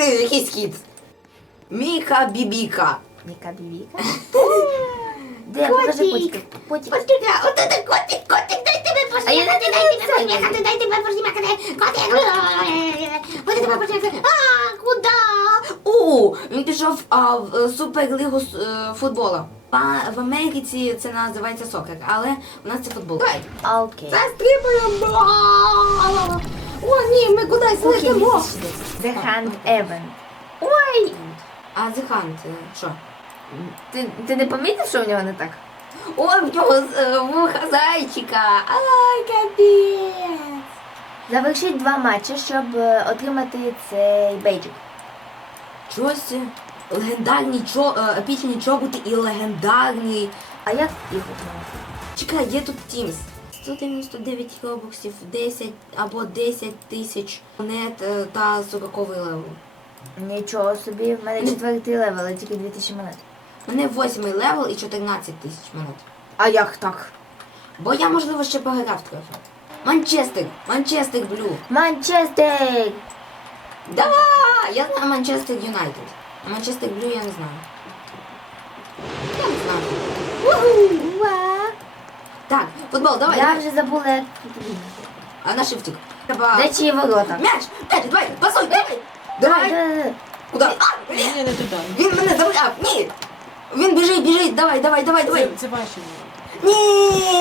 ти, який схід? Міха бібіка. Яка бібіка? Де, покажи котика. Котик. Котика, от це котик, котик, дай тебе пошмякати, дай тебе пошмякати, дай тебе пошмякати, котик. Дай тебе пошмякати. А, куди? У, він пішов а, в суперлігу е, футбола. А в Америці це називається сокер, але у нас це футбол. Окей. Застрибуємо! О, ні, ми кудись летимо. The Hand Event. Ой! А The Hunt, що? Ти, ти не помітив, що в нього не так? О, в нього е, вуха зайчика. Ай, капець. Завершіть два матчі, щоб е, отримати цей бейджик. Щось легендарні чо, е, епічні чоботи і легендарний. А як їх отримати? Чекай, є тут Teams. 199 робоксів, 10 або 10 тисяч монет е, та 40 левел. Нічого собі, в мене четвертий левел, а тільки 2000 монет. У мене 8 левел і 14 тисяч монет. А як так? Бо я, можливо, ще пограв трохи. Манчестер, Манчестер Блю. Манчестер! Давай! Я знаю Манчестер Юнайтед. А Манчестер Блю я не знаю. Я не знаю. Так, футбол, давай. Я давай. вже забула, як тут. А на шифтик. Треба... Де чиї ворота? М'яч! М'яч, давай, пасуй, давай! Давай! Давай! Куда? А, Ні, не туди. він мене забрав! Ні! Він біжить, біжить, давай, давай, давай, давай! це ваші ворота. Ні!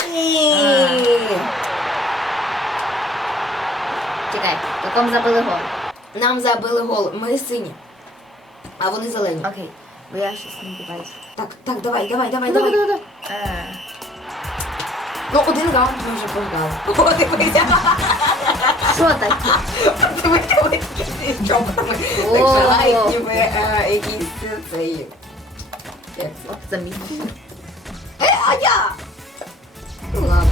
Чекай, таком забили гол. Нам забили гол, ми сині. А вони зелені. Окей, бо я щось не диваюся. Так, так, давай, давай, давай, Давай, давай. давай, давай. Ну, один раунд ми вже програли. О, дивися. Що таке? Дивися, ви такі чоботами. О. Так шагають, ніби е, якийсь е, цей... Як це? От. Е, а я! Ну ладно.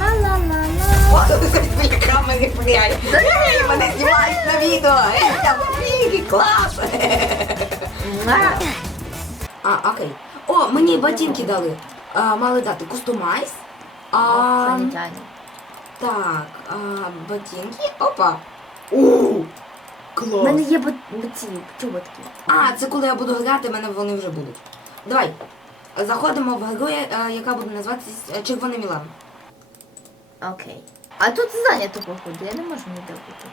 Ла-ла-ла-ла. О, тут біля камери пряй. Ей, мене знімають на відео. Ей, я в клас. А, окей. О, мені ботинки дали. А, мали дати кустомайз. А, так, а, ботинки. Опа. У, У клас. мене є бо- ці чоботки. А, це коли я буду грати, в мене вони вже будуть. Давай. Заходимо в гру, е, яка буде називатися е, Червоний Мілан. Окей. А тут зайнято походу, я не можу ніде бути.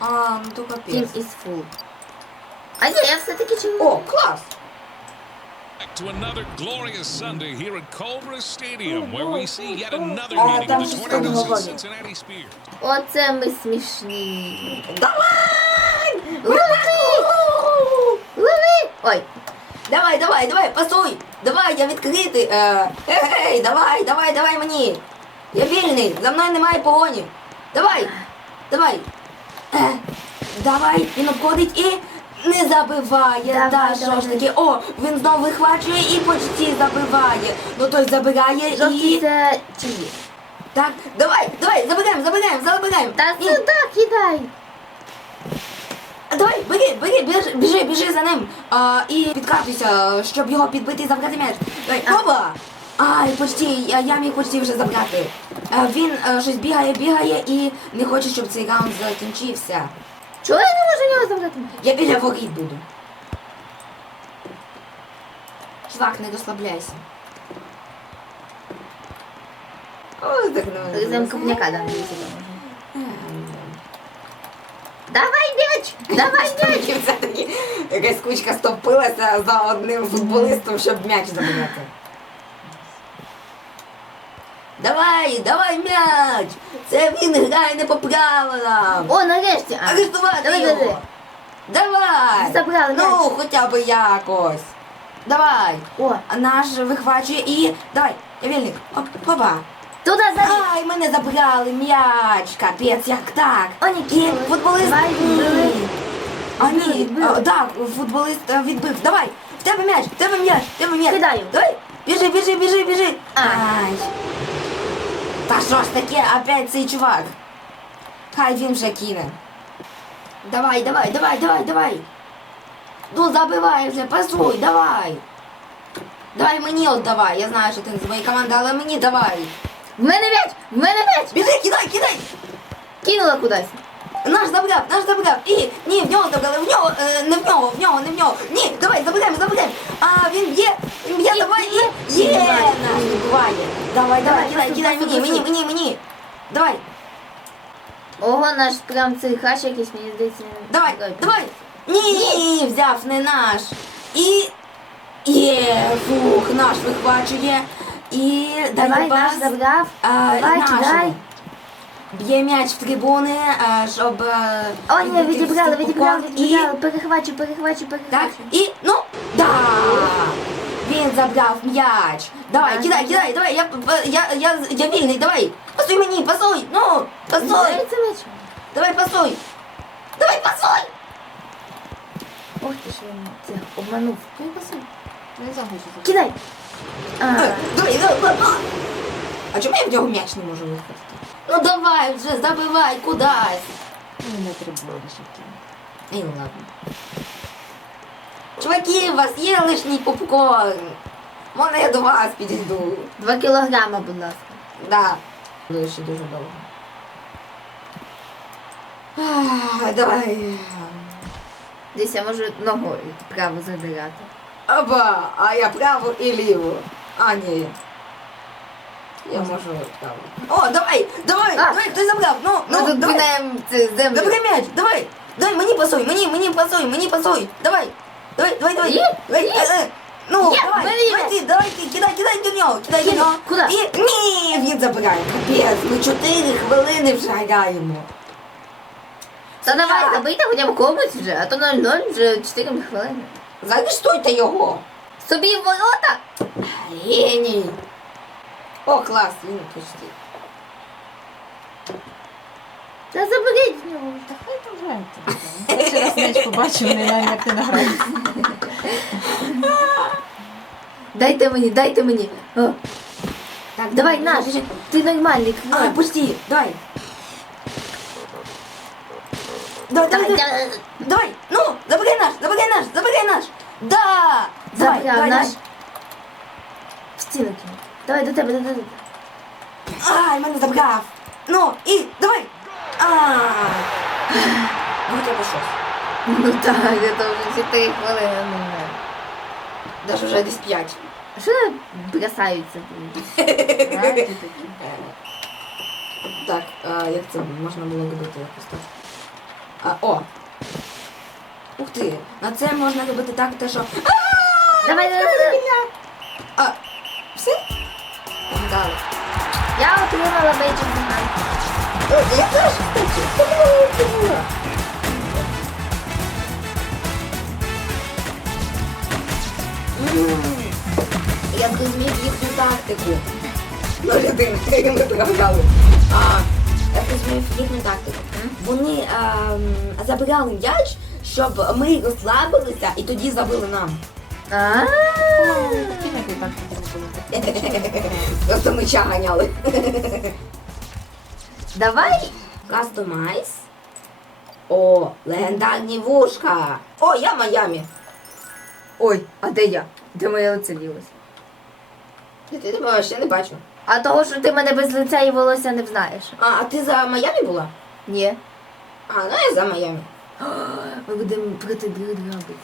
А, ну то Team капець. is full. А ні, я все-таки червоний. О, клас! To another glorious Sunday here at Cobra Stadium, where we see yet another meeting of the Tornadoes and. Cincinnati Spears. Оце ми смішні. Давай! Лови! Ой, Давай, давай, давай, пасуй! Давай, я відкритий. Е, Ей, давай, давай, давай мені. Я вільний, за мною немає погоні. Давай, давай. Е, давай, він обходить і не забиває. Давай, Та що ж таки? О, він знову вихвачує і почти забиває. Ну той забирає і. це чиї? Так, давай, давай, забираємо, забираємо, забираємо. Та І- сюди кидай. Давай, бери, бери, біжи, біжи, біжи за ним а, і підкатуйся, щоб його підбити і забрати м'яч. Давай, А. опа! Ай, почти, я, я міг почти вже забрати. А, він а, щось бігає, бігає і не хоче, щоб цей раунд закінчився. Чого я не можу його забрати? Я біля воріт буду. Чувак, не розслабляйся. Копняка дам дивіться. Давай м'яч! Давай м'яч! Якась кучка стопилася за одним футболістом, щоб м'яч забирати. Давай, давай м'яч! Це він грає не по правилам! О, нарешті! А, Арештувати давай, його! давай. Давай! Забрали Ну, м'яч. хоча б якось. Давай! О, А наш вихвачує і. Давай, я вільник. Оп, опа! туди забіг! Ай, мене забрали м'яч! Капець, як так? О, ні, футболист. Давай, відбили. А ні, а, так, футболист а, відбив. Давай! В тебе м'яч, в тебе м'яч, в тебе м'яч. Кидаю. Давай, біжи, біжи, біжи, біжи. Ай. Та що ж таке, опять цей чувак? Хай він вже кине. Давай, давай, давай, давай, давай. Ну забивай вже, пасуй, давай. Давай мені отдавай. Я знаю, що ти не з моєї команди, але мені давай. В мене м'яч! В мене м'яч! Біжи, кидай, кидай. Кинула кудись. Наш забрав, наш забрав. І ні, в нього забрали, в нього, е, не в нього, в нього, не в нього. Ні, давай, забираємо, забираємо. А він б'є, він б'є, давай, є, є, наш вибиває. Давай, давай, кидай, пасуй, кидай пасуй, мені, мені, пасуй. мені, мені. Давай, Ого, наш прям цей хач якийсь, мені здається. він- давай, давай. Ні, взяв не наш. І є, фух, наш вихвачує. І Давай, дає наш пас. забрав. А, Давай, нашому. кидай. Б'є м'яч в трибуни, а, щоб... е, О, ні, відбити відібрали, всіх відібрали, покон. відібрали. Перехвачу, перехвачу, Так, перехвачу. і, ну, да! Він забрав м'яч. Давай, кидай, кидай, давай, я, я, я, я вільний, давай. Пасуй мені, пасуй, ну, пасуй. Давай, пасуй. Давай, пасуй. Ох ти ж він це обманув. Ну, пасуй. Не захочу. Кидай. А, Е, Давай, давай, давай. А чому я в нього м'яч не можу вихватити? Ну давай вже, забивай кудись. Ну, не треба більше. Ну ладно. Чуваки, у вас є лишній попкорн? Можна я до вас підійду? Два кілограма, будь ласка. Да. Буде ще дуже довго. Ах, Давай. Десь я можу ногою право задирати. Оба, а я право і ліво. А, ні. Я можу право. О, давай, давай, А. давай, хтось забрав. Ну, Ми ну, тут давай. пинаємо це землю. Забери м'яч, давай. Давай, мені пасуй, мені, мені пасуй, мені пасуй. Давай. Давай, давай, давай. Є, Давай, є. е, е. Ну, Є, давай, бери давай давай ти, кидай, кидай до нього, кидай до нього. Куди? І, ні, він забирає. Капець, ми чотири хвилини вже граємо. Та давай, Я. забийте хоча б комусь вже, а то 0-0 вже 4 хвилини. Заарештуйте його. Собі в ворота. Геній. О, клас, він почти. Та заберіть в нього. Та хай там грається. Перший раз м'яч побачив, не знаю, як ти награєшся. Дайте мені, дайте мені. О, Так, давай, наш. Ти нормальний. А, крой. пусти, давай. Давай, давай, Давай, давай. давай. Давай, ну, забирай наш, забирай наш, забирай наш. Да. Давай, Забрав давай наш. наш. В стіну кинь. Давай до тебе, до тебе. Ай, мене забрав. Ну, і, давай. А. Ну, б щось. Ну так, це вже 4 хвилини. ну, не. Даже вже десь п'ять. А що бросаються? Такі. Так, а, як це можна було робити якось так? А, о. Ух ти, на це можна робити так, те, що... Давай, давай, давай. А, все? Далі. Я отримала бейджик я теж, Я зрозумів їхню тактику. Ну, людини, ми програли. А, я зрозумів їхню тактику. Вони ем, забирали м'яч, щоб ми розслабилися і тоді забили нам. А. Такі не так не було. Просто меча ганяли. Давай. Кастомайз. О, легендарні вушка. О, я Майамі. Ой, а де я? Де моє лице ділося? Ти тебе ще не бачу. А того, що ти мене без лиця і волосся не знаєш. А, а ти за Майамі була? Ні. А, ну я за Майамі. Ми будемо проти грабити.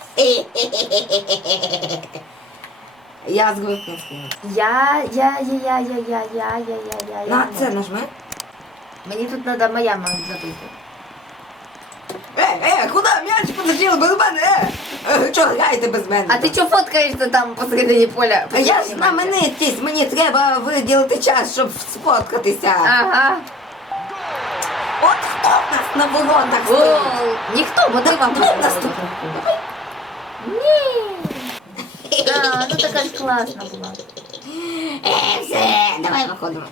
Я з Гвинтинським. Я, я, я, я, я, я, я, я, я, я, я. На це нажми. Мені тут треба моя мама забити. Е, е, куди м'яч полетів без мене? Е, е, чого граєте без мене? А ти чого фоткаєшся там посередині поля? А я ж знаменитість, мені треба виділити час, щоб сфоткатися. Ага. От хто в нас на Гол. стоїть? Ніхто, бо ти вам Хто в? Ні. А, ну така ж класна була. Е, все, давай виходимо.